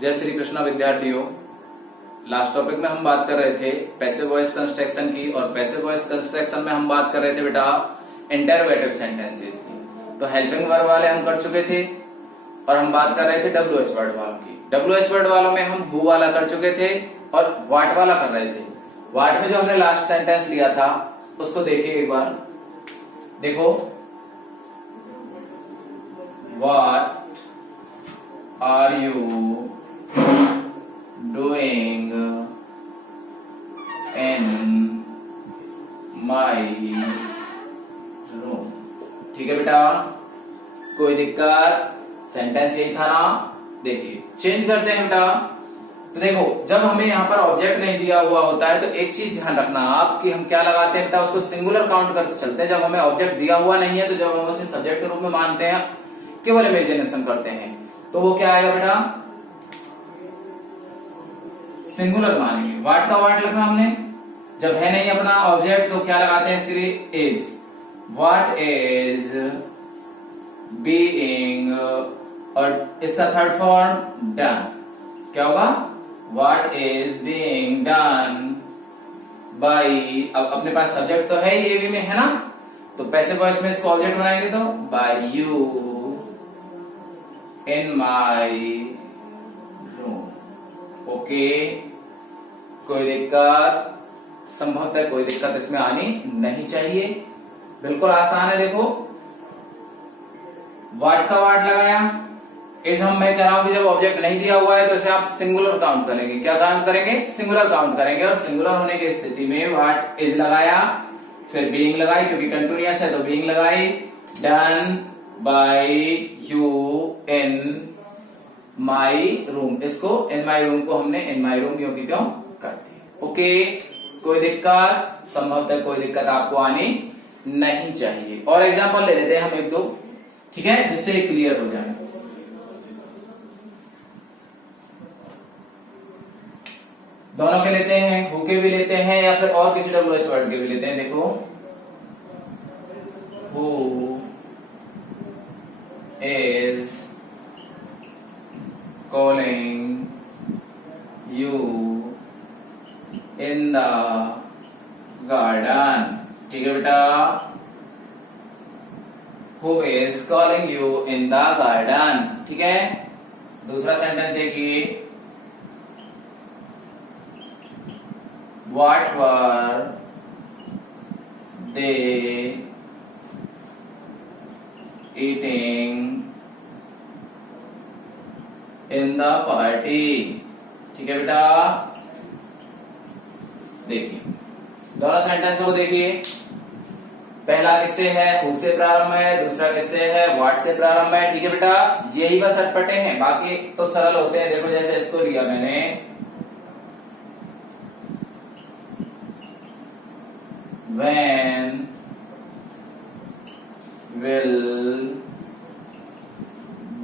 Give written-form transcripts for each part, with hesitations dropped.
जय श्री कृष्णा विद्यार्थियों। Last topic में हम बात कर रहे थे पैसिव वॉइस कंस्ट्रक्शन की, और पैसिव वॉइस कंस्ट्रक्शन में हम बात कर रहे थे बेटा इंटरोगेटिव सेंटेंसेस की। तो हेल्पिंग वर्ब वाले हम कर चुके थे, और हम बात कर रहे थे WH वर्ड वालों की। WH वर्ड वालों में हम हु वाला कर चुके थे और व्हाट वाला कर रहे थे। व्हाट में जो हमने लास्ट सेंटेंस लिया था उसको देखिए एक बार। देखो, what are you doing in my room. ठीक है बेटा, कोई दिक्कत? सेंटेंस यही था ना। देखिए चेंज करते हैं बेटा। तो देखो, जब हमें यहाँ पर ऑब्जेक्ट नहीं दिया हुआ होता है तो एक चीज ध्यान रखना आप कि हम क्या लगाते हैं बेटा, उसको सिंगुलर काउंट करके चलते हैं। जब हमें ऑब्जेक्ट दिया हुआ नहीं है तो जब हम उसे सब्जेक्ट के रूप में मानते हैं, केवल इमेजिनेशन करते हैं, तो वो क्या आएगा बेटा, सिंगुलर मानेंगे। वाट का वाट लिखा हमने, जब है नहीं अपना ऑब्जेक्ट तो क्या लगाते हैं इसके लिए, इज। व्हाट इज बीइंग, और इसका थर्ड फॉर्म डन। क्या होगा, what is being done by. अब अपने पास सब्जेक्ट तो है ही, एवी में है ना, तो पैसिव वॉइस में इसको ऑब्जेक्ट बनाएंगे तो by you in my room. Okay, कोई दिक्कत? संभवतः कोई दिक्कत इसमें आनी नहीं चाहिए, बिल्कुल आसान है। देखो, वाट का वाट लगाया, इस हम मैं कह रहा हूं कि जब ऑब्जेक्ट नहीं दिया हुआ है तो इसे आप सिंगुलर काउंट करेंगे। क्या काउंट करेंगे? सिंगुलर काउंट करेंगे। और सिंगुलर होने की स्थिति में व्हाट इज लगाया, फिर बीइंग लगाई, क्योंकि कंटिन्यूअस है तो बीइंग लगाई। Done by you in my room, इसको इन माई रूम को हमने इन माई रूम क्यों कर दी। ओके, कोई दिक्कत? संभवतः कोई दिक्कत आपको आनी नहीं चाहिए। और एग्जाम्पल ले लेते हैं हम एक दो, ठीक है, जिससे क्लियर हो जाए। दोनों के लेते हैं, हु के भी लेते हैं या फिर और किसी WH वर्ड के भी लेते हैं। देखो, who is calling you in the garden. ठीक है बेटा, who is calling you in the garden. ठीक है, दूसरा सेंटेंस देखिए, What were they eating in the party? ठीक है बेटा, देखिए दोनों सेंटेंस को देखिए। पहला किससे है, हु से प्रारंभ है, दूसरा किससे है, व्हाट से प्रारंभ है। ठीक है बेटा, यही बस अटपटे हैं, बाकी तो सरल होते हैं। देखो, जैसे इसको लिया मैंने, when will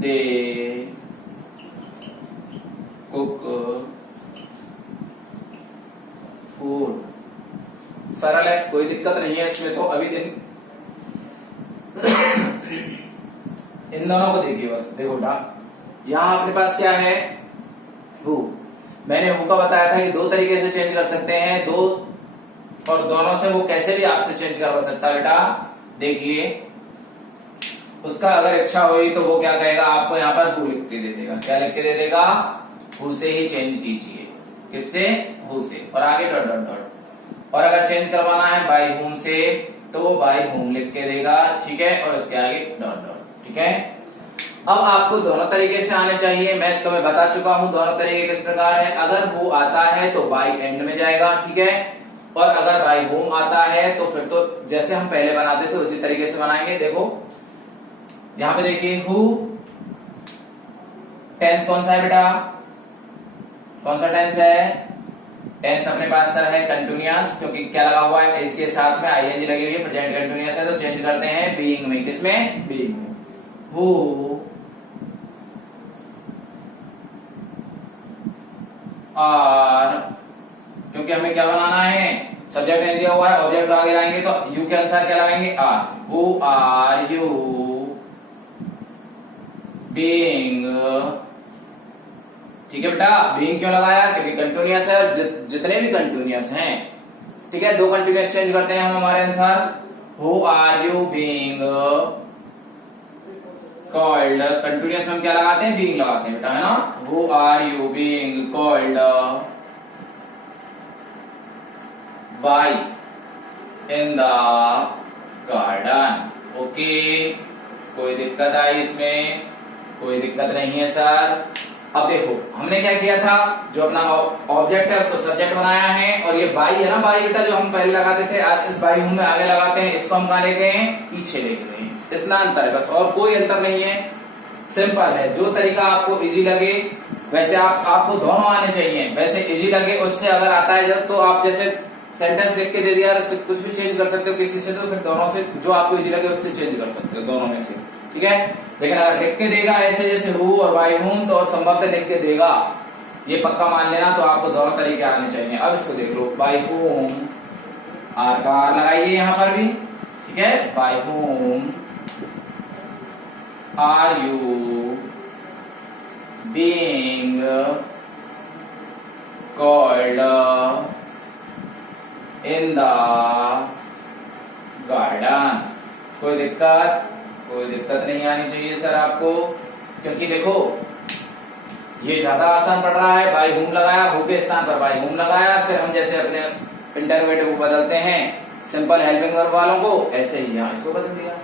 they cook food। सरल है, कोई दिक्कत नहीं है इसमें। तो अभी इन दोनों को देखिए बस। देखो बेटा, यहां अपने पास क्या है, हु। मैंने हु का बताया था कि दो तरीके से चेंज कर सकते हैं, दो, और दोनों से वो कैसे भी आपसे चेंज करवा सकता है बेटा। देखिए, उसका अगर इच्छा हुई तो वो क्या कहेगा, आपको यहाँ पर हु लिख के दे देगा। क्या लिख के दे देगा, हु से ही चेंज कीजिए। किससे, हु से, और आगे डॉट डॉट डॉट। और अगर चेंज करवाना है बाय हुम से तो वो बाय हुम लिख के देगा। ठीक है, और उसके आगे डॉट डॉट। ठीक है, अब आपको दोनों तरीके से आने चाहिए। मैं तुम्हें बता चुका हूं दोनों तरीके किस प्रकार है। अगर हु आता है तो बाय एंड में जाएगा, ठीक है, और अगर बाय होम आता है तो फिर तो जैसे हम पहले बनाते थे उसी तरीके से बनाएंगे। देखो यहां पे देखिए, हु टेंस कौन सा है बेटा, कौन सा टेंस है, टेंस अपने पास सर है कंटिन्यूअस, क्योंकि क्या लगा हुआ है, इसके साथ में आईएनजी लगी हुई है, प्रेजेंट कंटिन्यूअस है, तो चेंज करते हैं बीइंग में। किसमें, बीइंग में। हु आर, क्योंकि हमें क्या बनाना है, सब्जेक्ट नहीं दिया हुआ है, ऑब्जेक्ट आगे लाएंगे तो यू के अनुसार क्या लगाएंगे, are. Who are you being, ठीक है बेटा, बीइंग क्यों लगाया, क्योंकि कंटिन्यूअस है और जितने भी कंटिन्यूअस हैं, ठीक है, दो कंटिन्यूअस चेंज करते हैं हम हमारे अनुसार। Who are you being called, continuous में हम क्या लगाते हैं, बीइंग लगाते हैं बेटा, है ना। Who are you being called by in the garden. Okay, कोई दिक्कत आई इसमें, कोई दिक्कत नहीं है सर। अब देखो हमने क्या किया था, जो अपना ऑब्जेक्ट है उसको सब्जेक्ट बनाया है, और ये बाई है ना, बाई बेटा जो हम पहले लगाते थे, इस बाई हूं में आगे लगाते हैं, इसको हम कहा लेते हैं, पीछे लेते हैं। इतना अंतर है बस, और कोई अंतर नहीं है, सिंपल है। जो तरीका आपको इजी लगे वैसे आपको दोनों आने चाहिए, वैसे इजी लगे उससे अगर आता है जब, तो आप जैसे सेंटेंस लिख के दे दिया, उससे कुछ भी चेंज कर सकते हो किसी से, तो फिर दोनों से जो आपको इजी लगे उससे चेंज कर सकते हो, दोनों में से, ठीक है। लेकिन अगर लिख के देगा ऐसे जैसे हु और बाय हूम, तो संभवतः लिख के देगा, ये पक्का मान लेना, तो आपको दोनों तरीके आने चाहिए। अब इसको देख लो, बाय हूम, आर का आर लगाइए यहां पर भी, ठीक है, by whom are you being called in the garden. कोई दिक्कत नहीं आनी चाहिए सर आपको, क्योंकि देखो ये ज्यादा आसान पड़ रहा है। बाय हूम लगाया, हु के स्थान पर बाय हूम लगाया, फिर हम जैसे अपने इंटरवेटिव को बदलते हैं सिंपल हेल्पिंग वर्ब वालों को, ऐसे ही यहाँ इसको बदल दिया।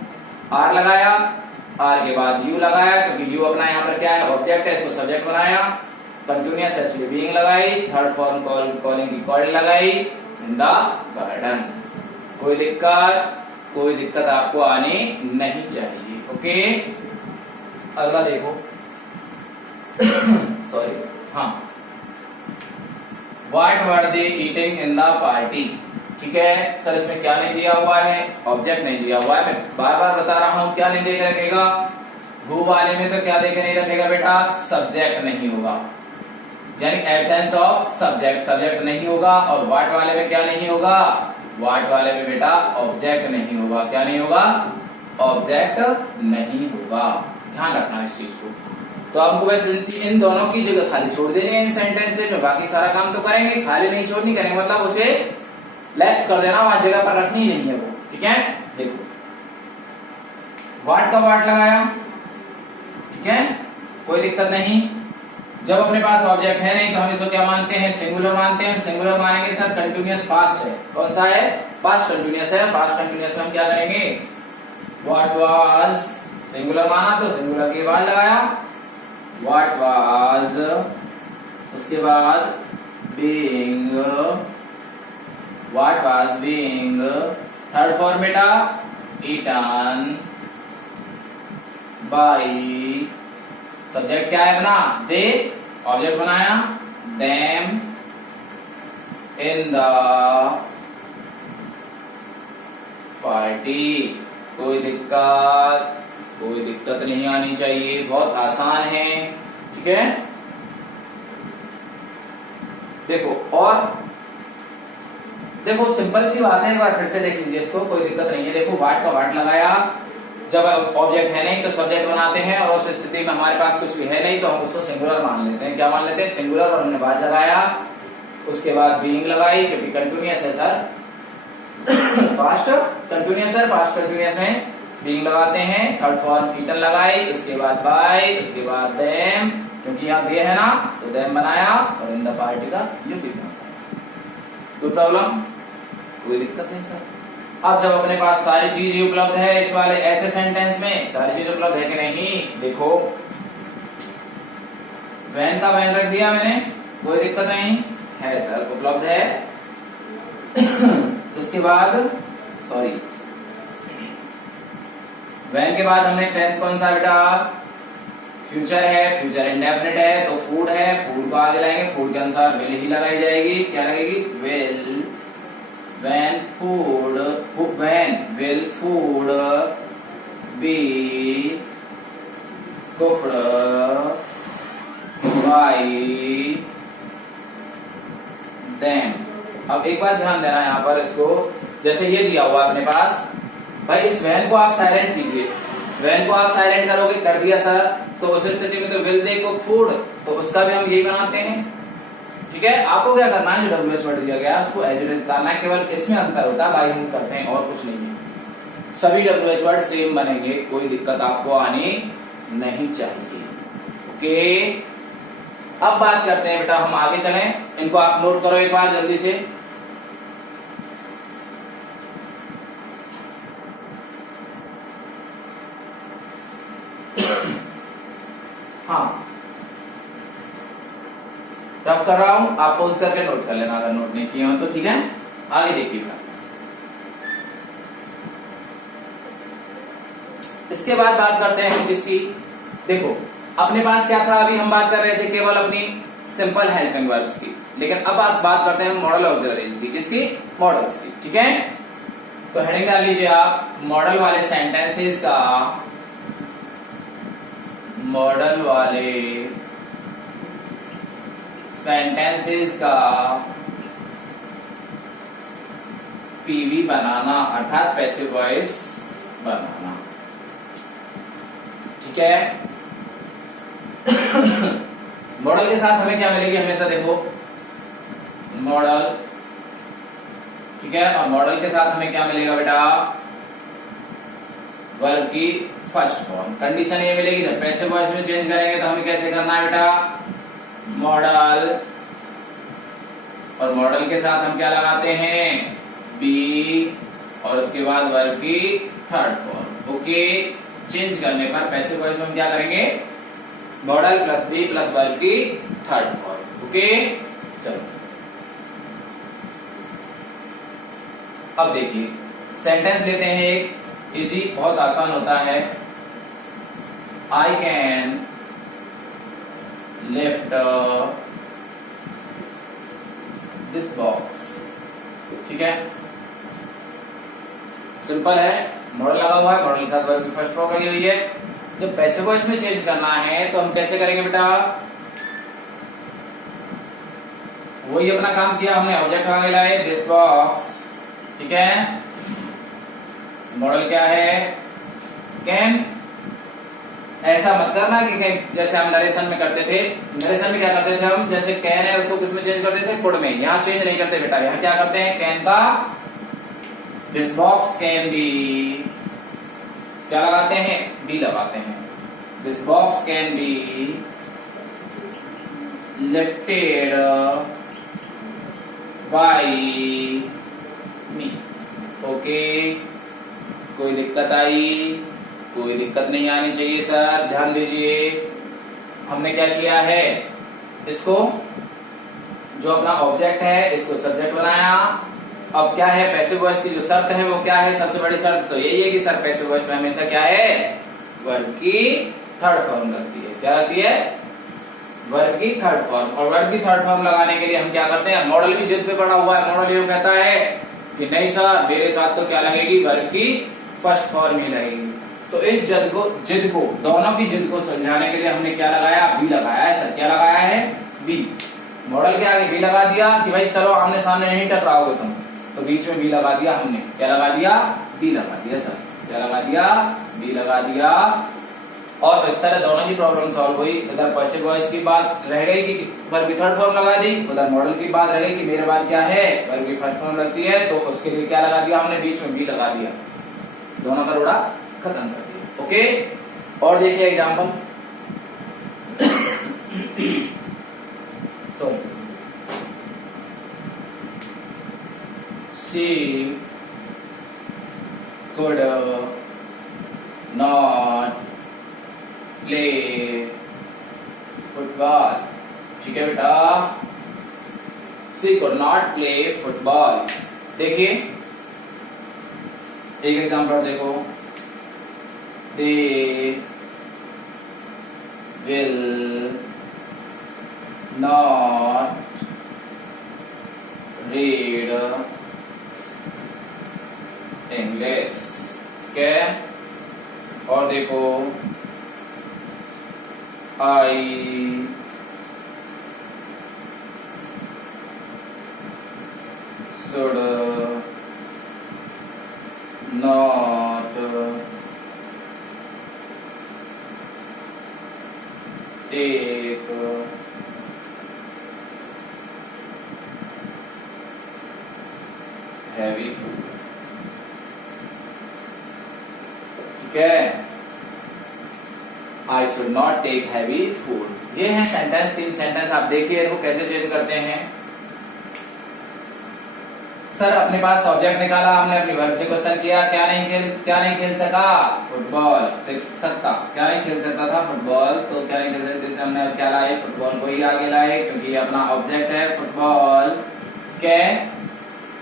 आर लगाया, आर के बाद यू लगाया, क्योंकि यू अपना यहाँ पर क्या है, ऑब्जेक्ट है, इसको सब्जेक्ट बनाया। कंटिन्यूअस एक्चुअली बीइंग लगाई, थर्ड फॉर्म कॉलिंग की कॉल्ड लगाई इन द गार्डन। कोई दिक्कत आपको आनी नहीं चाहिए। ओके, अगला देखो सॉरी, हाँ, what were they eating in the party. ठीक है सर, इसमें क्या नहीं दिया हुआ है, ऑब्जेक्ट नहीं दिया हुआ है, मैं बार बार बता रहा हूं, क्या नहीं देकर रखेगा, हु वाले में तो क्या देकर नहीं रखेगा बेटा, सब्जेक्ट नहीं होगा, यानी एब्सेंस ऑफ सब्जेक्ट, सब्जेक्ट नहीं होगा। और व्हाट वाले में क्या नहीं होगा, व्हाट वाले में बेटा ऑब्जेक्ट नहीं होगा। क्या नहीं होगा, ऑब्जेक्ट नहीं होगा, ध्यान रखना इस चीज को। तो आपको बस इन दोनों की जगह खाली छोड़ देनी है इन सेंटेंसेस में, बाकी सारा काम तो करेंगे, खाली नहीं छोड़नी, करेंगे मतलब उसे लैप्स कर देना, वहां जगह पर रखनी नहीं है वो। ठीक है, देखो व्हाट का व्हाट लगाया, ठीक है, कोई दिक्कत नहीं। जब अपने पास ऑब्जेक्ट है नहीं तो हम इसको क्या मानते हैं, सिंगुलर मानते हैं। सिंगुलर मानेंगे सर, कंटिन्यूअस पास्ट है, कौन सा है, पास्ट कंटिन्यूअस है। पास्ट कंटिन्यूअस में हम क्या करेंगे, व्हाट वाज, सिंगुलर माना तो सिंगुलर के बाद लगाया व्हाट वाज, उसके बाद being, what was being, third form बेटा ईटन बाई, सब्जेक्ट क्या है अपना, दे, ऑब्जेक्ट बनाया देम इन द पार्टी। कोई दिक्कत नहीं आनी चाहिए, बहुत आसान है। ठीक है, देखो और देखो सिंपल सी बात है, एक बार फिर से देख लीजिए इसको, कोई दिक्कत नहीं है। देखो व्हाट का व्हाट लगाया, जब ऑब्जेक्ट है नहीं तो सब्जेक्ट बनाते हैं, और उस स्थिति में हमारे पास कुछ भी है नहीं तो हम उसको सिंगुलर मान लेते हैं। क्या मान लेते हैं, सिंगुलर, और हमने वाज लगाया, उसके बाद बीइंग लगाई, क्योंकि कंटिन्यूअस है सर, पास्ट कंटिन्यूअस है, पास्ट कंटिन्यूअस में बीइंग लगाते हैं, थर्ड फॉर्म ईटन लगाई, उसके बाद बाय, उसके बाद देम, क्योंकि यहाँ दे है ना तो देम बनाया, और इन द पार्टी का यू भी बनाया। कोई प्रॉब्लम, कोई दिक्कत नहीं सर। अब जब अपने पास सारी चीज उपलब्ध है, इस वाले ऐसे सेंटेंस में सारी चीज उपलब्ध है कि नहीं, देखो वैन का वैन रख दिया मैंने, कोई दिक्कत नहीं है सर, उपलब्ध है। उसके बाद सॉरी, वैन के बाद हमने टेंस कौन सा बेटा, फ्यूचर है, फ्यूचर इंडेफिनिट है, तो फूड है, फूड को आगे लाएंगे, फूड के अनुसार विल ही लगाई जाएगी। क्या लगेगी, will, when will food be cooked by them। अब एक बात ध्यान देना यहाँ पर, इसको जैसे ये दिया हुआ अपने पास, भाई इस वैन को आप साइलेंट कीजिए, वैन को आप साइलेंट करोगे, कर दिया सर, तो उस स्थिति में तो विल दे कुक फूड, तो उसका भी हम यही बनाते हैं। ठीक है, आपको क्या करना है, जो WH वर्ड दिया गया है उसको एज इट इज करना है, केवल इसमें अंतर होता है, बाई हम करते हैं और कुछ नहीं है। सभी WH वर्ड सेम बनेंगे, कोई दिक्कत आपको आनी नहीं चाहिए। ओके, अब बात करते हैं बेटा, हम आगे चलें, इनको आप नोट करो एक बार जल्दी से। हाँ, रफ कर रहा हूं, आप पॉज करके नोट कर लेना अगर नोट नहीं किए हो तो। ठीक है, आगे देखिएगा। इसके बाद बात करते हैं हम किसकी, देखो अपने पास क्या था, अभी हम बात कर रहे थे केवल अपनी सिंपल हेल्पिंग वर्ब्स की, लेकिन अब बात करते हैं मॉडल ऑक्सिलरीज की। किसकी, मॉडल्स की। ठीक है, तो हेडिंग डाल लीजिए आप, मॉडल वाले सेंटेंसेस का, मॉडल वाले सेंटेंसेस का पीवी बनाना, अर्थात पैसिव वॉइस बनाना। ठीक है, मॉडल के साथ हमें क्या मिलेगी हमेशा, देखो मॉडल, ठीक है, और मॉडल के साथ हमें क्या मिलेगा बेटा, वर्ब की फर्स्ट फॉर्म। कंडीशन ये मिलेगी, जब पैसिव वॉइस में चेंज करेंगे तो हमें कैसे करना है बेटा, मॉडल, और मॉडल के साथ हम क्या लगाते हैं, बी, और उसके बाद वर्ब की थर्ड फॉर्म। ओके, चेंज करने पर पैसिव वॉइस में हम क्या करेंगे, modal plus be plus verb की थर्ड फॉर्म। ओके, चलो अब देखिए सेंटेंस लेते हैं एक, इजी, बहुत आसान होता है। I can lift this box. ठीक है, सिंपल है, मॉडल लगा हुआ है, मॉडल के साथ वर्ब की फर्स्ट फॉर्म लगी हुई है। जब पैसिव वॉइस में चेंज करना है तो हम कैसे करेंगे बेटा, वही अपना काम किया हमने, ऑब्जेक्ट आगे लाए, दिस बॉक्स। ठीक है, मॉडल क्या है, कैन। ऐसा मत करना कि जैसे हम नरेशन में करते थे, नरेशन में क्या करते थे हम, जैसे कैन है उसको किसमें चेंज करते थे, कुड में। यहाँ चेंज नहीं करते बेटा, यहाँ क्या करते हैं, कैन का दिस बॉक्स कैन बी, क्या लगाते हैं, बी लगाते हैं। This box can be lifted bye me. Okay, कोई दिक्कत आई, कोई दिक्कत नहीं आनी चाहिए सर, ध्यान दीजिए। हमने क्या किया है, इसको जो अपना ऑब्जेक्ट है इसको सब्जेक्ट बनाया। अब क्या है, पैसिव वॉइस की जो शर्त है वो क्या है, सबसे बड़ी शर्त तो यही है कि सर पैसिव वॉइस में हमेशा क्या है, वर्ब की थर्ड फॉर्म लगती है। क्या लगती है, वर्ब की थर्ड फॉर्म। और वर्ब की थर्ड फॉर्म लगाने के लिए हम क्या करते हैं, मॉडल भी जिद पे पड़ा हुआ है, मॉडल ये कहता है कि नहीं सर मेरे साथ तो क्या लगेगी, वर्ब की फर्स्ट फॉर्म ही लगेगी। तो इस जिद को दोनों की जिद को समझाने के लिए हमने क्या लगाया, बी लगाया है सर। क्या लगाया है, बी। मॉडल के आगे बी लगा दिया कि भाई चलो आमने सामने नहीं टकराओगे तुम, तो बीच में बी लगा दिया हमने। क्या लगा दिया, बी लगा दिया सर। क्या लगा दिया, बी लगा दिया। और इस तरह दोनों की प्रॉब्लम सॉल्व हुई। इधर पैसिव वॉइस की बात रह गई कि वर्ब की थर्ड फॉर्म लगा दी, उधर मॉडल की बात रह गई कि मेरे बाद क्या है, वर्ब की फर्स्ट फॉर्म लगती है, तो उसके लिए क्या लगा दिया हमने, बीच में बी लगा दिया। दोनों का रोड़ा खत्म कर दिया। ओके, और देखिए example. Sorry, she could not play football। ठीक है बेटा, she could not play football। देखिए एक एग्जाम्पल देखो, they will not read English. ठीक है, और देखो I should not take heavy food. ठीक है, I should not take heavy food. ये है सेंटेंस, 3 सेंटेंस। आप देखिए इनको कैसे चेंज करते हैं। सर अपने पास सब्जेक्ट निकाला, हमने अपनी वर्ब से क्वेश्चन किया, क्या नहीं खेल सका? फुटबॉल से सकता, क्या नहीं खेल सकता था? फुटबॉल। तो क्या नहीं खेल सकते, जैसे हमने क्या लाए? फुटबॉल को ही आगे लाए, क्योंकि ये अपना ऑब्जेक्ट है फुटबॉल। क्या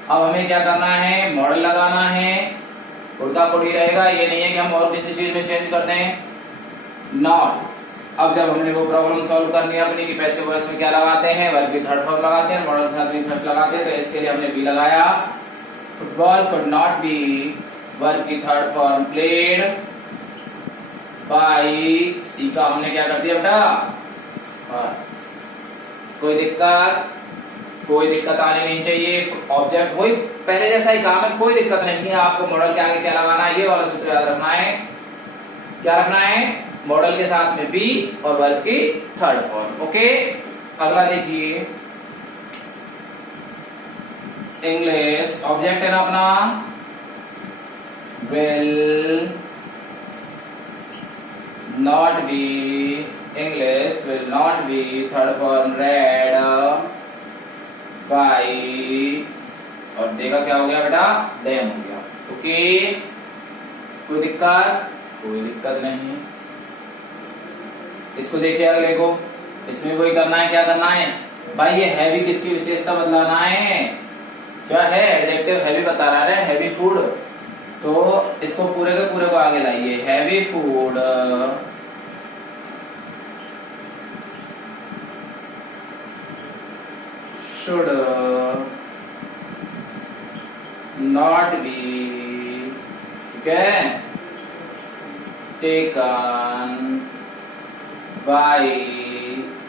अब हमें क्या करना है? मॉडल लगाना है। उड़ता पुड़ी रहेगा, ये नहीं है कि हम और किसी चीज में चेंज करते हैं। नॉट। अब जब हमने वो प्रॉब्लम सॉल्व करनी है अपनी कि पैसे वॉइस में क्या लगाते हैं, वर्ब की थर्ड फॉर्म लगाते हैं, मॉडल के साथ भी फर्स्ट लगाते हैं, तो इसके लिए हमने बी लगाया। Football could not be, verb की थर्ड फॉर्म प्लेड बाई, सी का हमने क्या कर दिया बेटा? कोई दिक्कत आनी नहीं चाहिए। ऑब्जेक्ट वही पहले जैसा ही काम है, कोई दिक्कत नहीं है। आपको मॉडल के आगे क्या लगाना है, ये वाला सूत्र याद रखना है। क्या रखना है? मॉडल के साथ में बी और वर्ब की थर्ड फॉर्म। ओके, अगला देखिए, इंग्लिश ऑब्जेक्ट है ना अपना, will not be, English will not be third form red by, और देखा क्या हो गया बेटा? डैम हो गया। ओके, कोई दिक्कत नहीं। इसको देखिए अगले को, इसमें वही करना है। क्या करना है भाई? ये हैवी किसकी विशेषता बदलाना है? क्या है? एडजेक्टिव हैवी बता रहा है, हैवी फूड। तो इसको पूरे के पूरे को आगे लाइए। Heavy food should not be, ठीक है, टेकन बाय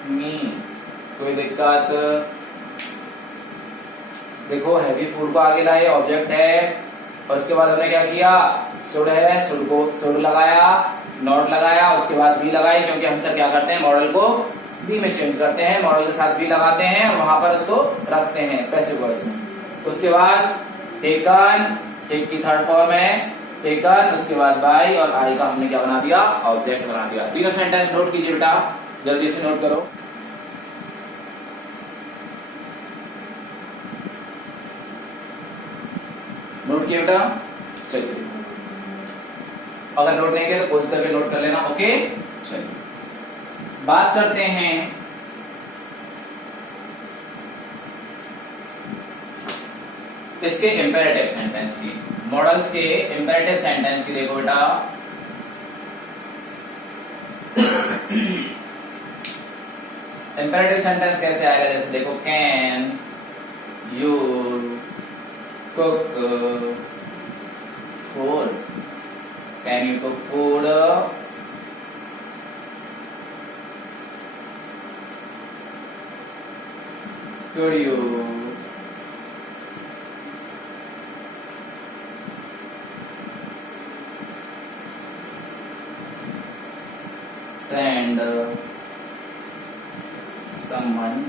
मी। कोई दिक्कत? देखो हैवी फूड को आगे लाए, ऑब्जेक्ट है, और उसके बाद हमने क्या किया? शुड है, शुड लगाया, नॉट लगाया, उसके बाद बी लगाई, क्योंकि हम सब क्या करते हैं? मॉडल को बी में चेंज करते हैं, मॉडल के साथ बी लगाते हैं और वहां पर उसको रखते हैं पैसिव वॉइस में। उसके बाद टेकन, टेक की थर्ड फॉर्म है टेकन, उसके बाद बाय, और आई का हमने क्या बना दिया? ऑब्जेक्ट बना दिया। तीनों सेंटेंस नोट कीजिए बेटा, जल्दी से नोट करो। नोट किए बेटा? चलिए, अगर नोट नहीं किया तो पोज करके नोट कर लेना। ओके, चलिए बात करते हैं इसके इंपेरेटिव सेंटेंस की, मॉडल्स के इंपेरेटिव सेंटेंस की। देखो बेटा, इंपेरेटिव सेंटेंस कैसे आएगा? जैसे देखो, can you cook food, can you cook food, could you send someone,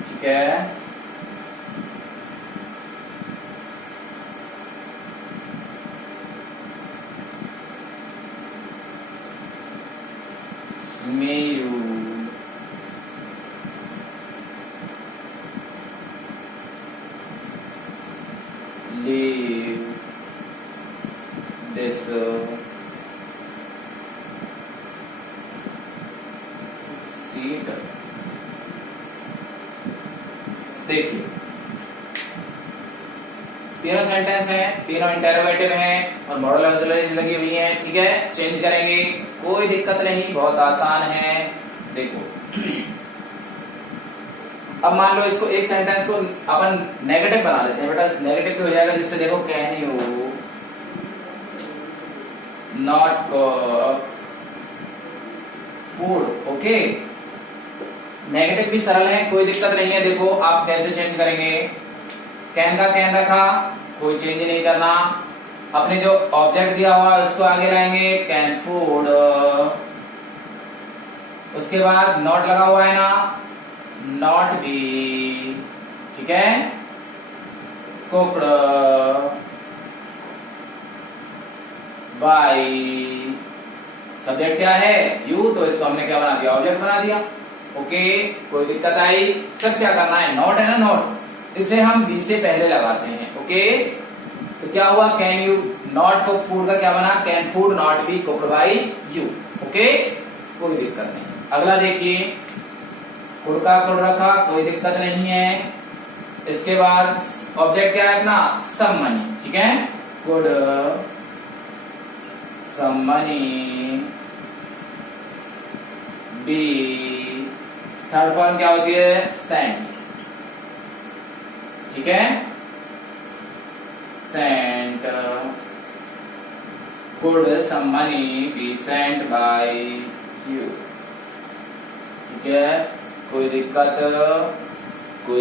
ठीक है, may you leave this seat। देखिए, तीनों सेंटेंस हैं, तीनों इंटरोगेटिव हैं और मॉडल ऑक्सिलरीज लगी हुई हैं। ठीक है, चेंज करेंगे, कोई दिक्कत नहीं, बहुत आसान है। देखो, अब मान लो इसको, एक सेंटेंस को अपन नेगेटिव बना लेते हैं बेटा, नेगेटिव भी हो जाएगा, जिससे देखो, can you not cook food. Okay, negative भी सरल है, कोई दिक्कत नहीं है। देखो आप कैसे चेंज करेंगे, कैन का कैन रखा, कोई चेंज नहीं करना, अपने जो ऑब्जेक्ट दिया हुआ है उसको आगे लाएंगे, कैन फूड, उसके बाद नॉट लगा हुआ है ना, नॉट बी, ठीक है, कुक्ड बाई, सब्जेक्ट क्या है यू, तो इसको हमने क्या बना दिया, ऑब्जेक्ट बना दिया। ओके, कोई दिक्कत आई? सब क्या करना है, नॉट है ना, नॉट, इसे हम बी से पहले लगाते हैं। ओके, तो क्या हुआ, can you not cook food का क्या बना, can food not be cooked by you. Okay, कोई दिक्कत नहीं। अगला देखिए, कुड का कुड रखा, कोई दिक्कत नहीं है। इसके बाद ऑब्जेक्ट क्या है अपना, सम मनी, ठीक है, could some money be, third form क्या होती है, सेंड, ठीक है, sent, could some money be sent by you, ठीक है, कोई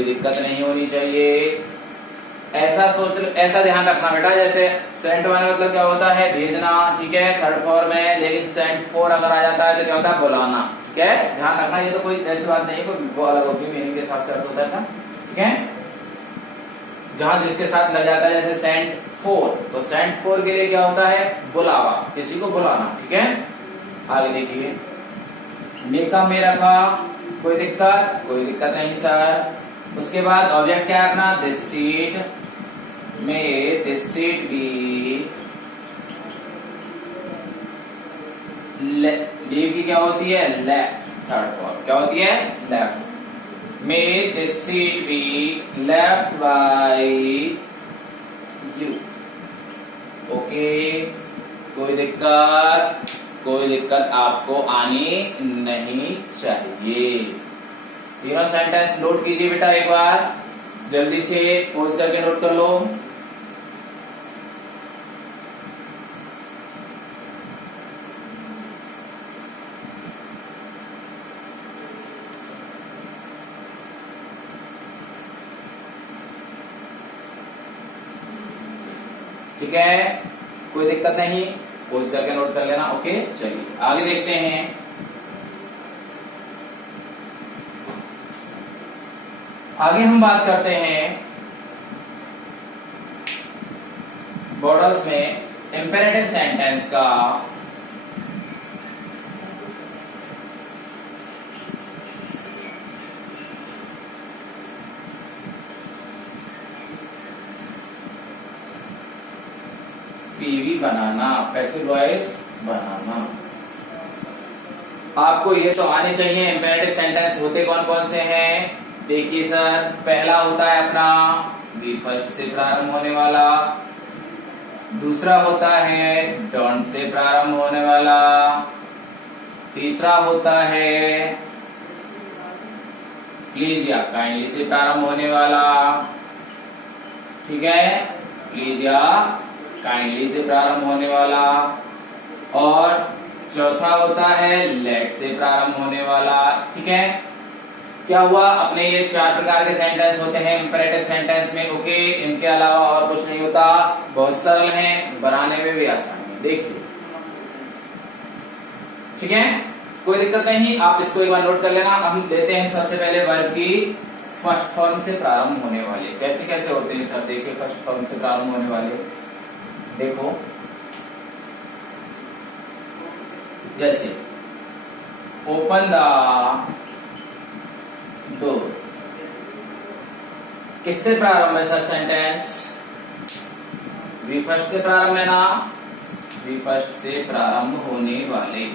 दिक्कत नहीं होनी चाहिए। ऐसा ध्यान रखना बेटा, जैसे सेंट माने मतलब क्या होता है, भेजना, ठीक है, थर्ड फॉर्म है, लेकिन सेंट फॉर अगर आ जाता है तो क्या होता है, बुलाना, ठीक है, ध्यान रखना। ये तो कोई ऐसी बात नहीं है, कोई वो अलग होती है, मीनिंग के हिसाब से अर्थ होता है ना, ठीक है। जहां जिसके साथ लग जाता है, जैसे सेंट फॉर, तो सेंट फॉर के लिए क्या होता है, बुलावा, किसी को बुलाना, ठीक है। आगे देखिए, मेका में रखा, कोई दिक्कत नहीं सर। उसके बाद ऑब्जेक्ट क्या है अपना, दिस सीट में, दिस सीट बी, लीव की क्या होती है, लेफ्ट, थर्ड फॉर्म क्या होती है, लेफ्ट, में this seat be left by you. Okay, कोई दिक्कत आपको आनी नहीं चाहिए। तीनों सेंटेंस नोट कीजिए बेटा, एक बार जल्दी से पोज करके नोट कर लो। ठीक है, कोई दिक्कत नहीं, पोज करके नोट कर लेना। ओके, चलिए आगे देखते हैं। आगे हम बात करते हैं मॉडल्स में इंपेरेटिव सेंटेंस का। पीवी बनाना, पैसिव वॉइस बनाना। आपको ये तो आने चाहिए। इंपेरेटिव सेंटेंस होते कौन कौन से हैं? देखिए सर, पहला होता है अपना बी फर्स्ट से प्रारंभ होने वाला, दूसरा होता है डोंट से प्रारंभ होने वाला, तीसरा होता है प्लीज या काइंडली से प्रारंभ होने वाला, ठीक है, प्लीज या काइंडली से प्रारंभ होने वाला, और चौथा होता है लेट से प्रारंभ होने वाला। ठीक है, क्या हुआ, अपने ये 4 प्रकार के सेंटेंस होते हैं इंपेरेटिव सेंटेंस में। ओके, इनके अलावा और कुछ नहीं होता, बहुत सरल हैं, बनाने में भी आसान है। देखिए, ठीक है, कोई दिक्कत नहीं, आप इसको एक बार नोट कर लेना। हम लेते हैं सबसे पहले वर्ब की फर्स्ट फॉर्म से प्रारंभ होने वाले। कैसे कैसे होते हैं सर? देखिए, फर्स्ट फॉर्म से प्रारंभ होने वाले देखो, जैसे ओपन द डोर, किससे प्रारंभ है सर सेंटेंस? वी फर्स्ट से प्रारंभ है ना, वी फर्स्ट से प्रारंभ होने वाले।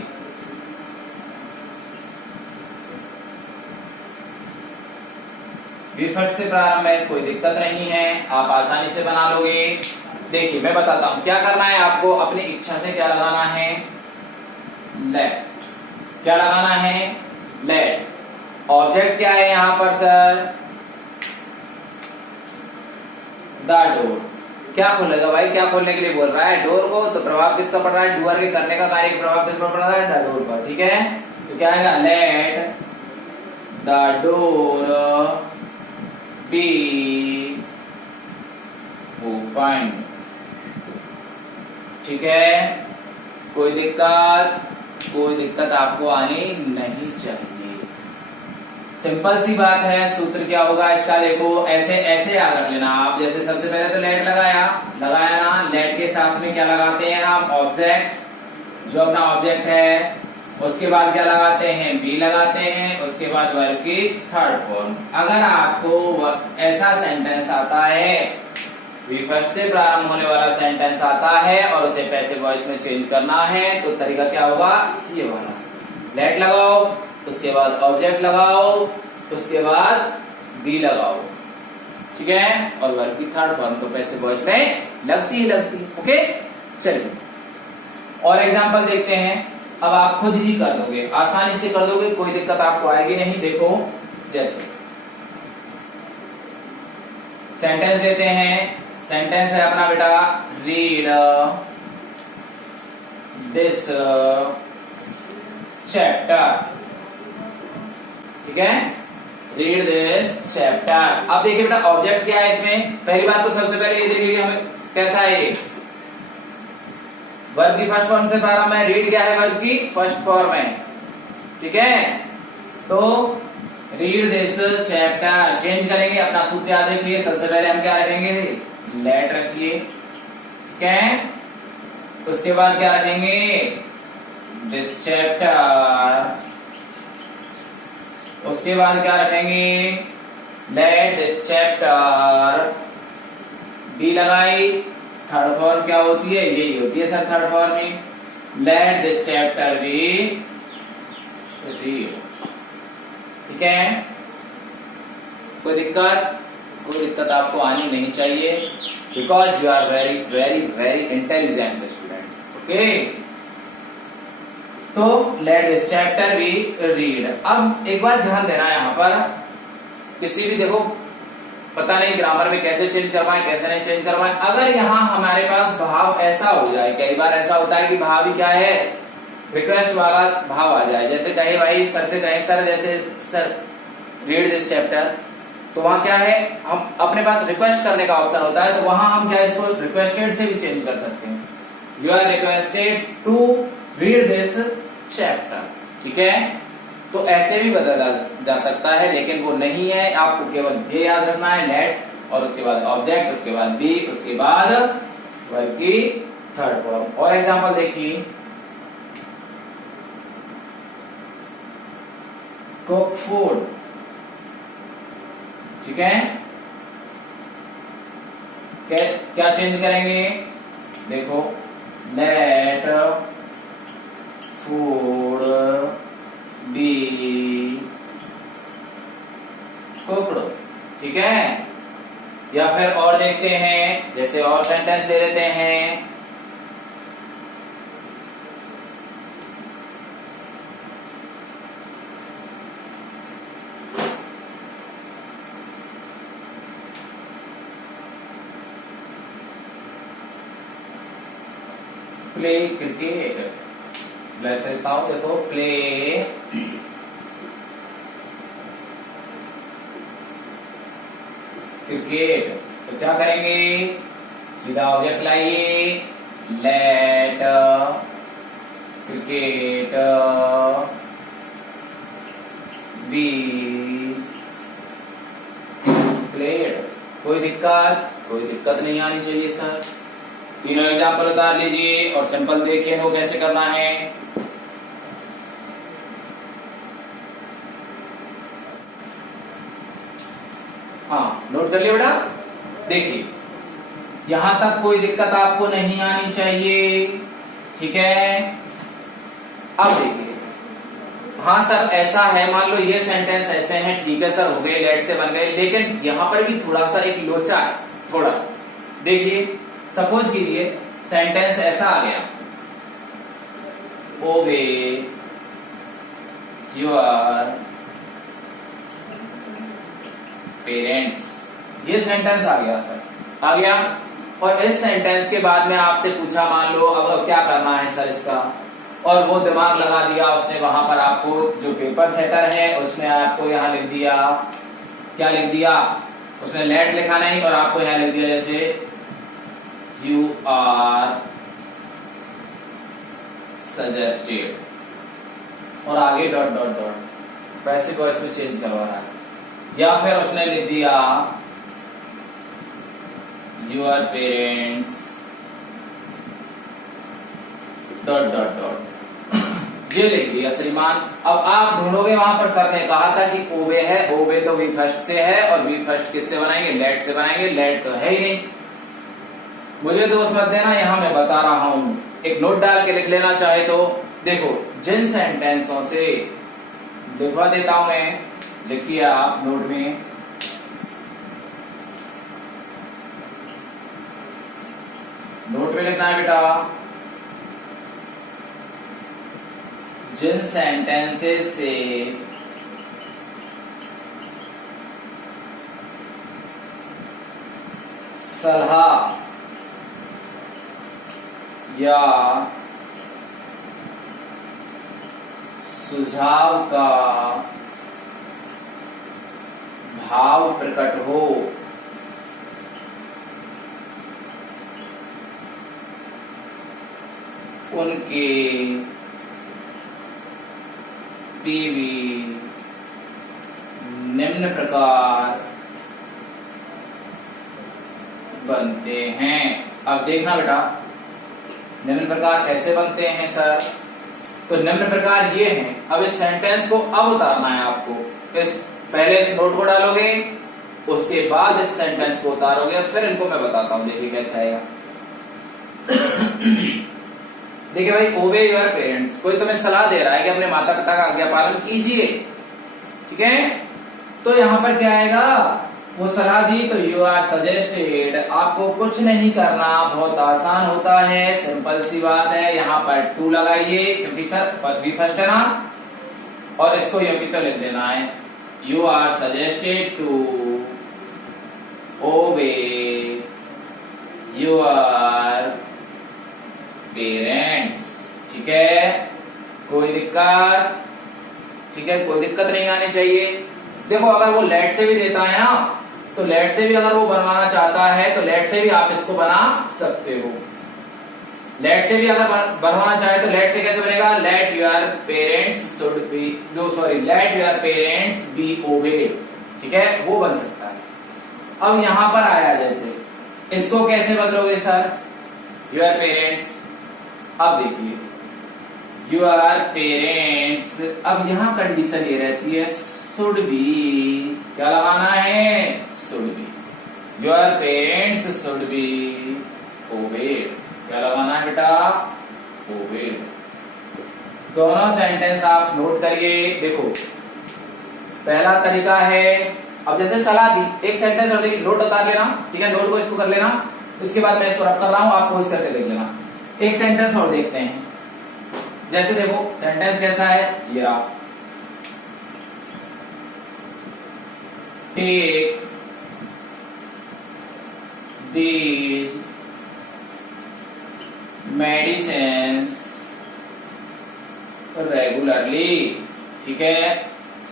वी फर्स्ट से प्रारंभ है, कोई दिक्कत नहीं है, आप आसानी से बना लोगे। देखिए, मैं बताता हूं क्या करना है आपको। अपनी इच्छा से क्या लगाना है? लेट। क्या लगाना है? लेट। ऑब्जेक्ट क्या है यहां पर सर? The door. क्या खोलेगा भाई? क्या खोलने के लिए बोल रहा है? डोर को। तो प्रभाव किसका पड़ रहा है? डूअर के करने का कार्य प्रभाव किस पर पड़ रहा है? द डोर पर। ठीक है, तो क्या आएगा? Let the door be open. ठीक है, कोई दिक्कत आपको आनी नहीं चाहिए। सिंपल सी बात है। सूत्र क्या होगा इसका, देखो ऐसे ऐसे याद रख लेना आप। जैसे सबसे पहले तो लेट लगाया ना, लेट के साथ में क्या लगाते हैं आप, ऑब्जेक्ट, जो अपना ऑब्जेक्ट है। उसके बाद क्या लगाते हैं, बी लगाते हैं। उसके बाद वर्ब की थर्ड फॉर्म। अगर आपको ऐसा सेंटेंस आता है, वी फर्स्ट से प्रारंभ होने वाला सेंटेंस आता है और उसे पैसिव वॉइस में चेंज करना है, तो तरीका क्या होगा, ये वाला। लेट लगाओ, उसके बाद ऑब्जेक्ट लगाओ, उसके बाद बी लगाओ, ठीक है, और वर्ब की थर्ड फॉर्म तो पैसिव वॉइस में लगती ही लगती। ओके, चलिए और एग्जांपल देखते हैं। अब आप खुद ही कर दोगे, आसानी से कर दोगे, कोई दिक्कत आपको आएगी नहीं। देखो जैसे सेंटेंस देते हैं, सेंटेंस है अपना बेटा, रीड दिस चैप्टर, ठीक है, रीड दिस चैप्टर। अब देखिए बेटा ऑब्जेक्ट क्या है इसमें। पहली बात तो सबसे पहले ये देखिए कि हमें कैसा है ये, वर्ब की फर्स्ट फॉर्म से प्रारंभ है। रीड क्या है, वर्ब की फर्स्ट फॉर्म है, ठीक है। तो रीड दिस चैप्टर चेंज करेंगे, अपना सूत्र याद रखिए। सबसे पहले हम क्या रखेंगे, लेट रखिए, ठीक है। उसके बाद क्या रखेंगे, दिस चैप्टर। उसके बाद क्या रखेंगे, लेट दिस चैप्टर, बी लगाई। थर्ड फॉर्म क्या होती है, यही होती है सर थर्ड फॉर्म में, let this chapter be read, ठीक है। कोई दिक्कत आपको आनी नहीं चाहिए, because you are very very very intelligent students. Okay, तो let this chapter be read. अब एक बात ध्यान देना यहाँ पर, किसी भी देखो पता नहीं ग्रामर में कैसे चेंज करवाएं कैसे नहीं चेंज करवाएं। अगर यहाँ हमारे पास भाव ऐसा हो जाए, कई बार ऐसा होता है कि भाव ही क्या है, रिक्वेस्ट वाला भाव आ जाए। जैसे कहे भाई सर से कहे, सर जैसे सर रीड दिस चैप्टर, तो वहां क्या है, हम अपने पास रिक्वेस्ट करने का ऑप्शन होता है, तो वहां हम क्या इसको रिक्वेस्टेड से भी चेंज कर सकते हैं। You are requested to read this chapter, ठीक है। तो ऐसे भी बदला जा सकता है, लेकिन वो नहीं है। आपको केवल ये याद रखना है, लेट और उसके बाद ऑब्जेक्ट, उसके बाद बी, उसके बाद वर्ब की थर्ड फॉर्म। और एग्जांपल देखिए, कुक फूड, ठीक है। क्या चेंज करेंगे, देखो लेट फूड बी कुक्ड, ठीक है। या फिर और देखते हैं, जैसे और सेंटेंस ले लेते हैं, प्ले क्रिकेट, ऐसे लिखता हूं, देखो प्ले क्रिकेट। तो क्या करेंगे, सीधा ऑब्जेक्ट लाइए, लेट क्रिकेट बी प्लेड। कोई दिक्कत नहीं आनी चाहिए सर। तीनों एग्जाम्पल उतार लीजिए और सिंपल देखिए वो कैसे करना है। हाँ, नोट कर लिया बेटा। देखिए यहां तक कोई दिक्कत आपको नहीं आनी चाहिए, ठीक है। अब देखिए, हाँ सर ऐसा है, मान लो ये सेंटेंस ऐसे हैं, ठीक है सर, हो गए, लेट से बन गए, लेकिन यहां पर भी थोड़ा सा एक लोचा है, थोड़ा सा। देखिए सपोज कीजिए सेंटेंस ऐसा आ गया, ओबे योर पेरेंट्स, ये सेंटेंस आ गया सर, आ गया। और इस सेंटेंस के बाद में आपसे पूछा, मान लो अब क्या करना है सर इसका, और वो दिमाग लगा दिया उसने, वहां पर आपको जो पेपर सेटर है उसने आपको यहाँ लिख दिया, क्या लिख दिया, उसने लेट लिखा नहीं और आपको यहाँ लिख दिया जैसे यू आर सजेस्टेड, और आगे dot dot dot, passive voice में चेंज करवा रहा है। या फिर उसने लिख दिया your parents dot dot dot, ये लिख दिया श्रीमान। अब आप ढूंढोगे, वहां पर सर ने कहा था कि ओबे है, ओबे तो वी फर्स्ट से है, और वी फर्स्ट किससे बनाएंगे, लेट से बनाएंगे, लेट तो है ही नहीं। मुझे दोस्त मत देना, यहां मैं बता रहा हूं, एक नोट डाल के लिख लेना चाहे तो। देखो जिन सेंटेंसों से लिखवा देता हूं मैं, लिखिए आप नोट में, नोट में लिखना है बेटा, जिन सेंटेंसेस से सलाह या सुझाव का भाव प्रकट हो, उनके पीवी निम्न प्रकार बनते हैं। अब देखना बेटा, निम्न प्रकार कैसे बनते हैं सर, तो निम्न प्रकार ये हैं। अब इस सेंटेंस को अब उतारना है आपको, इस पहले इस नोट को डालोगे, उसके बाद इस सेंटेंस को उतारोगे, फिर इनको मैं बताता हूं, देखिए कैसे आएगा। देखिए भाई, ओबे योर पेरेंट्स, कोई तुम्हें सलाह दे रहा है कि अपने माता पिता का आज्ञा पालन कीजिए, ठीक है, तो यहां पर क्या आएगा, वो सलाह दी तो यू आर सजेस्टेड, आपको कुछ नहीं करना, बहुत आसान होता है, सिंपल सी बात है। यहाँ पर टू लगाइए क्योंकि सर वी फर्स्ट है ना, और इसको यूं भी तो लिख देना है, you are suggested to obey your parents, ठीक है, कोई दिक्कत, ठीक है, कोई दिक्कत नहीं आनी चाहिए। देखो अगर वो लेट से भी देता है ना, तो लेट से भी अगर वो बनवाना चाहता है तो लेट से भी आप इसको बना सकते हो। लेट से भी अगर बनवाना चाहे तो लेट से कैसे बनेगा, let your parents should be, no sorry, let your parents be obeyed, ठीक है, वो बन सकता है। अब यहां पर आया जैसे, इसको कैसे बदलोगे सर, योर पेरेंट्स, अब देखिए योर पेरेंट्स, अब यहां कंडीशन ये रहती है शुड बी, क्या लगाना है, should be, your parents should be obeyed, क्या लगाना है बेटा, ओबेड। दोनों सेंटेंस आप नोट करिए। देखो पहला तरीका है, अब जैसे सलाह दी, एक सेंटेंस और देखिए, नोट उतार लेना, ठीक है, नोट को इसको कर लेना, इसके बाद मैं इसको रफ कर रहा हूं, आप पोज करके देख लेना। एक सेंटेंस और देखते हैं, जैसे देखो सेंटेंस कैसा है, ये रहा, टेक these medicines रेगुलरली, ठीक है।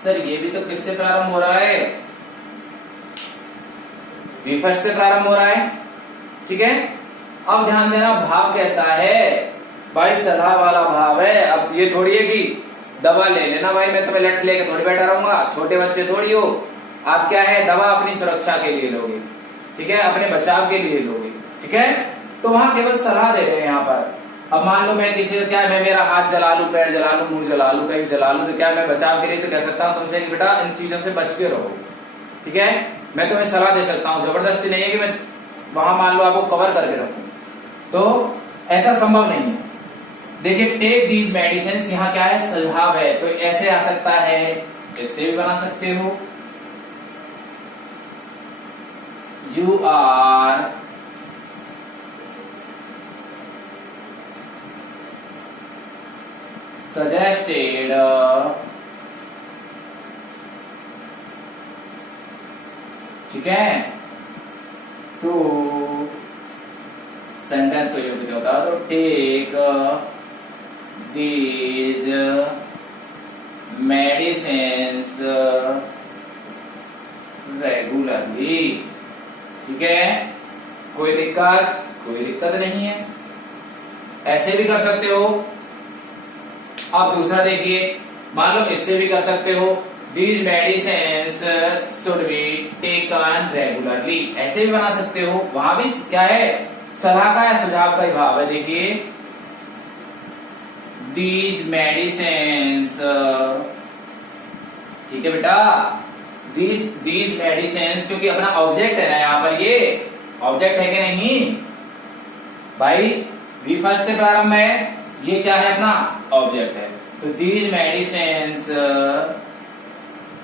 सर ये भी तो किससे प्रारंभ हो रहा है, वी फर्स्ट से प्रारंभ हो रहा है, ठीक है। अब ध्यान देना भाव कैसा है भाई, सलाह वाला भाव है। अब ये थोड़ी है कि दवा ले लेना भाई, मैं तुम्हें लठ लेके थोड़ी बैठा रहूंगा, छोटे बच्चे थोड़ी हो आप, क्या है, दवा अपनी सुरक्षा के लिए लोगे, ठीक है, अपने बचाव के लिए लोगे, ठीक है। तो वहां केवल सलाह दे रहे हैं यहाँ पर। अब मान लो मैं किसी, क्या मैं मेरा हाथ जला लूं, पैर जला लूं, मुंह जला लूं, कहीं जला लूं, तो क्या मैं बचाव के लिए तो कह सकता हूं तुमसे कि बेटा इन चीजों से बच के रहो, ठीक है। मैं तुम्हें सलाह दे सकता हूं, जबरदस्ती नहीं है कि मैं वहां मान लो आपको कवर करके रखूं, तो ऐसा संभव नहीं है। देखिए टेक दीज मेडिसिन, यहाँ क्या है, सुझाव है, तो ऐसे आ सकता है, इससे भी बना सकते हो, यू आर suggested ठीक है, टू सेंटेंस को यूज होता है, तो टेक दीज मेडिसिन्स रेगुलरली, ठीक है, कोई दिक्कत नहीं है। ऐसे भी कर सकते हो, अब दूसरा देखिए, मान लो इससे भी कर सकते हो, these medicines should be taken regularly, ऐसे भी बना सकते हो। वहां भी क्या है, सलाह का या सुझाव का ही भाव है। देखिए दीज मेडिसिन्स, ठीक है बेटा, दीज मेडिसिन्स, क्योंकि अपना ऑब्जेक्ट है ना यहाँ पर, ये ऑब्जेक्ट है कि नहीं भाई, वी फर्स्ट से प्रारंभ है, ये क्या है अपना ऑब्जेक्ट है। तो these medicines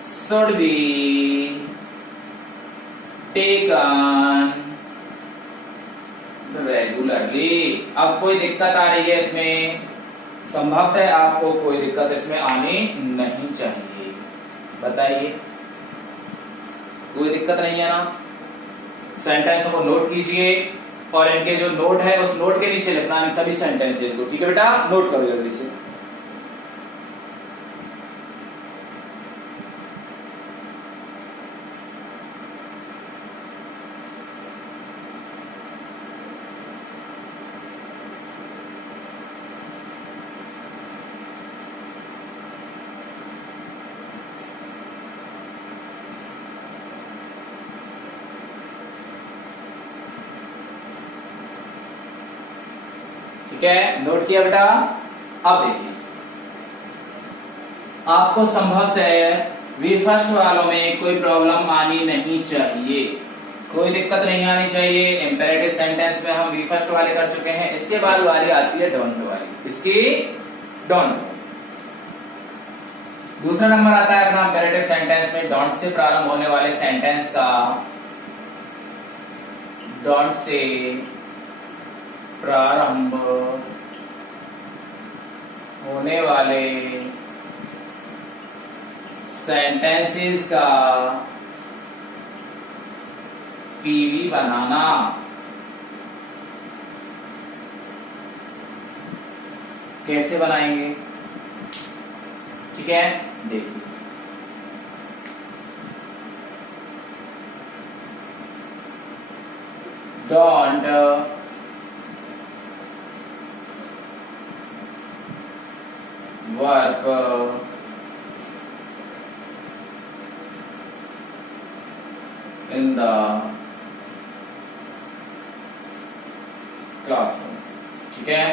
should be taken regularly. अब कोई दिक्कत आ रही है इसमें, संभवतः आपको कोई दिक्कत इसमें आनी नहीं चाहिए, बताइए कोई दिक्कत नहीं है ना। सेंटेंस को नोट कीजिए और इनके जो नोट है उस नोट के नीचे लिखना इन सभी सेंटेंसेस को, ठीक है बेटा, नोट करो जल्दी से। ठीक है, नोट किया बेटा। अब देखिए, आपको संभवतः वी फर्स्ट वालों में कोई प्रॉब्लम आनी नहीं चाहिए, कोई दिक्कत नहीं आनी चाहिए। इंपेरेटिव सेंटेंस में हम वी फर्स्ट वाले कर चुके हैं, इसके बाद वाली आती है डोंट वाली, इसकी डोंट। दूसरा नंबर आता है अपना इंपेरेटिव सेंटेंस में डोंट से प्रारंभ होने वाले सेंटेंस का, डोंट से प्रारंभ होने वाले सेंटेंसेस का पीवी बनाना। कैसे बनाएंगे, ठीक है, देखिए don't work in the classroom, ठीक है,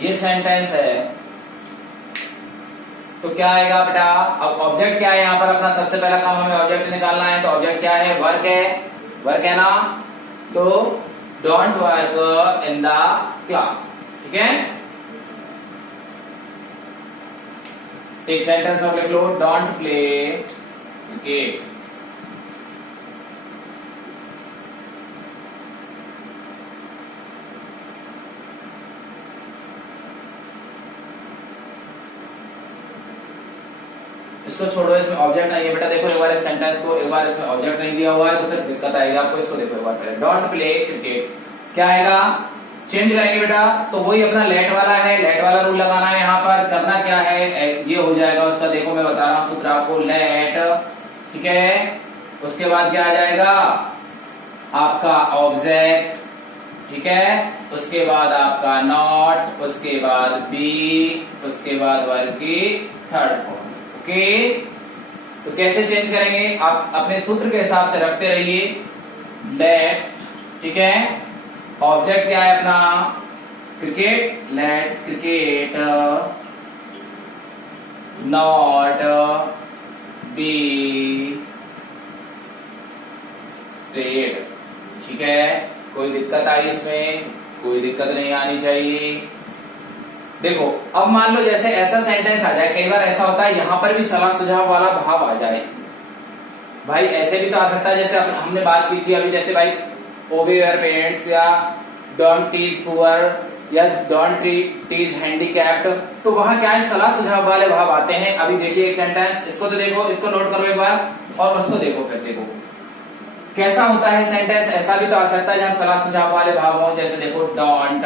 ये सेंटेंस है। तो क्या आएगा बेटा, अब ऑब्जेक्ट क्या है यहाँ पर, अपना सबसे पहला काम हमें ऑब्जेक्ट निकालना है। तो ऑब्जेक्ट क्या है, वर्क है, वर्क है ना, तो don't work in the class, ठीक है। एक सेंटेंस और लिख लो, डोंट प्ले क्रिकेट। इसको छोड़ो, इसमें ऑब्जेक्ट नहीं है बेटा। देखो एक बार इस सेंटेंस को, एक बार इसमें ऑब्जेक्ट नहीं दिया हुआ है तो फिर दिक्कत आएगी आपको। इसको देखो एक बार पहले, डोंट प्ले क्रिकेट, क्या आएगा, चेंज करेंगे बेटा। तो वही अपना लेट वाला है, लेट वाला रूल लगाना है यहाँ पर। करना क्या है, ये हो जाएगा उसका, देखो मैं बता रहा हूँ सूत्र आपको, लेट, ठीक है। उसके बाद क्या आ जाएगा आपका ऑब्जेक्ट, ठीक है। उसके बाद आपका नॉट, उसके बाद बी, उसके बाद वर्ब की थर्ड फॉर्म, ओके। तो कैसे चेंज करेंगे, आप अपने सूत्र के हिसाब से रखते रहिए। लेट, ठीक है, ऑब्जेक्ट क्या है अपना cricket, let cricket, not be read, ठीक है। कोई दिक्कत आई इसमें, कोई दिक्कत नहीं आनी चाहिए। देखो अब मान लो जैसे ऐसा सेंटेंस आ जाए, कई बार ऐसा होता है यहाँ पर भी सलाह सुझाव वाला भाव आ जाए। भाई ऐसे भी तो आ सकता है, जैसे हमने बात की थी अभी, जैसे भाई ओबे योर पेरेंट्स, या डोंट टीज पुअर, या डोंट टीज हैंडीकैप्ड। तो वहां क्या है, सलाह सुझाव वाले भाव आते हैं। अभी देखिए एक सेंटेंस, इसको तो देखो, इसको नोट करो एक बार और उसको देखो, फिर देखो कैसा होता है सेंटेंस। ऐसा भी तो आ सकता है जहां सलाह सुझाव वाले भाव हो, जैसे देखो डोंट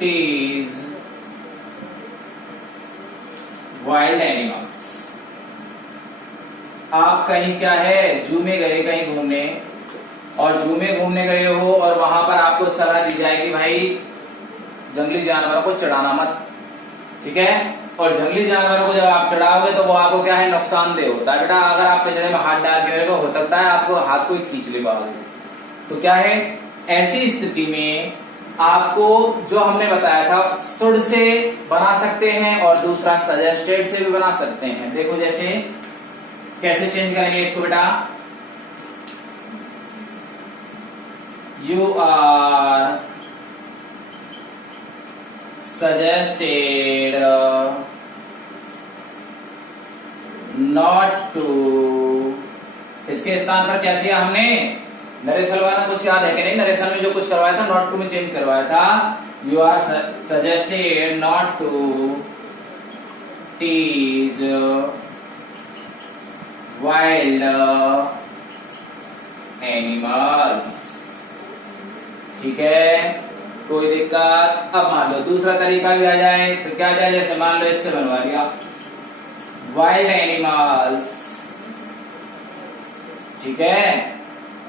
टीज वाइल्ड एनिमल्स। आप कहीं क्या है, जू में गए कहीं घूमने, और जू में घूमने गए हो और वहां पर आपको सलाह दी जाएगी भाई जंगली जानवरों को चढ़ाना मत, ठीक है। और जंगली जानवरों को जब आप चढ़ाओगे तो वो आपको क्या है, नुकसानदेह होता है बेटा। अगर आप पिंजरे में हाथ डाल के हो सकता है आपको हाथ को ही खींच ले पाओगे। तो क्या है, ऐसी स्थिति में आपको जो हमने बताया था शुड से बना सकते हैं और दूसरा सजेस्टेड से भी बना सकते हैं। देखो जैसे कैसे चेंज करेंगे इसको बेटा, you are suggested not to, इसके स्थान पर क्या किया हमने, नरेश हलवाना कुछ याद है कि नहीं, नरेश में जो कुछ करवाया था नॉट टू में चेंज करवाया था। You are suggested not to tease wild animals, ठीक है, कोई दिक्कत। अब मान लो दूसरा तरीका भी आ जाए तो क्या जाए, जैसे मान लो इससे बनवा लिया वाइल्ड एनिमल्स, ठीक है,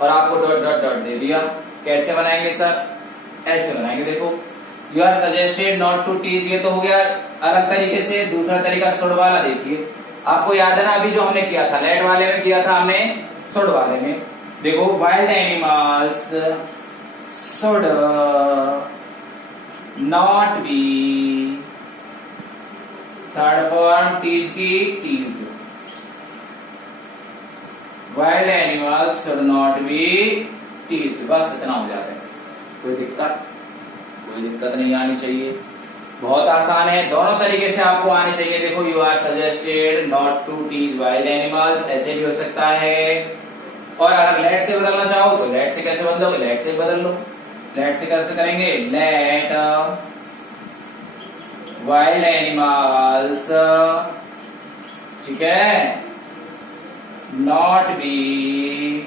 और आपको डॉट डॉट डॉट दे दिया। कैसे बनाएंगे सर, ऐसे बनाएंगे, देखो you are suggested not to tease, ये तो हो गया अलग तरीके से। दूसरा तरीका शुड वाला देखिए, आपको याद है ना अभी जो हमने किया था, लेट वाले में किया था हमने, शुड वाले में देखो wild animals should not be, third form tease की tease, wild animals should not be teased, बस इतना हो जाता है। कोई दिक्कत नहीं आनी चाहिए, बहुत आसान है, दोनों तरीके से आपको आनी चाहिए। देखो you are suggested not to tease wild animals, ऐसे भी हो सकता है। और अगर लेट से बदलना चाहो तो लेट से कैसे बदलोगे, लेट से बदल लो। लेट से कैसे करेंगे, लेट वाइल्ड एनिमल्स, ठीक है, not be,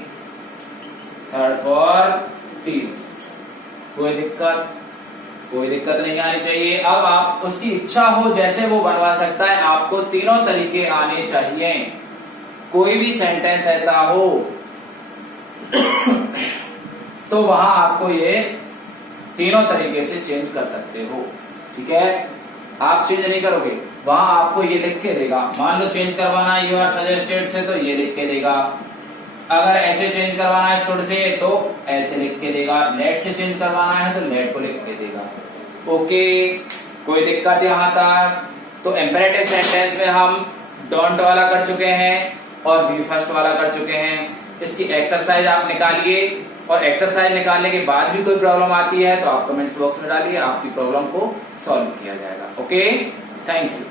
third for tease, कोई दिक्कत नहीं आनी चाहिए। अब आप उसकी इच्छा हो जैसे वो बनवा सकता है, आपको तीनों तरीके आने चाहिए। कोई भी सेंटेंस ऐसा हो तो वहां आपको ये तीनों तरीके से चेंज कर सकते हो, ठीक है। आप चेंज नहीं करोगे, वहां आपको ये लिख के देगा। मान लो चेंज करवाना है यू आर सजेस्टेड से तो ये लिख के देगा, अगर ऐसे चेंज करवाना है शुड से तो ऐसे लिख के देगा, लेट से चेंज करवाना है तो लेट को लिख के देगा। ओके, कोई दिक्कत यहाँ तक? तो इंपेरेटिव सेंटेंस में हम डोंट वाला कर चुके हैं और बी फर्स्ट वाला कर चुके हैं। इसकी एक्सरसाइज आप निकालिए, और एक्सरसाइज निकालने के बाद भी कोई प्रॉब्लम आती है तो आप कमेंट्स बॉक्स में डालिए, आपकी प्रॉब्लम को सॉल्व किया जाएगा। Okay, thank you.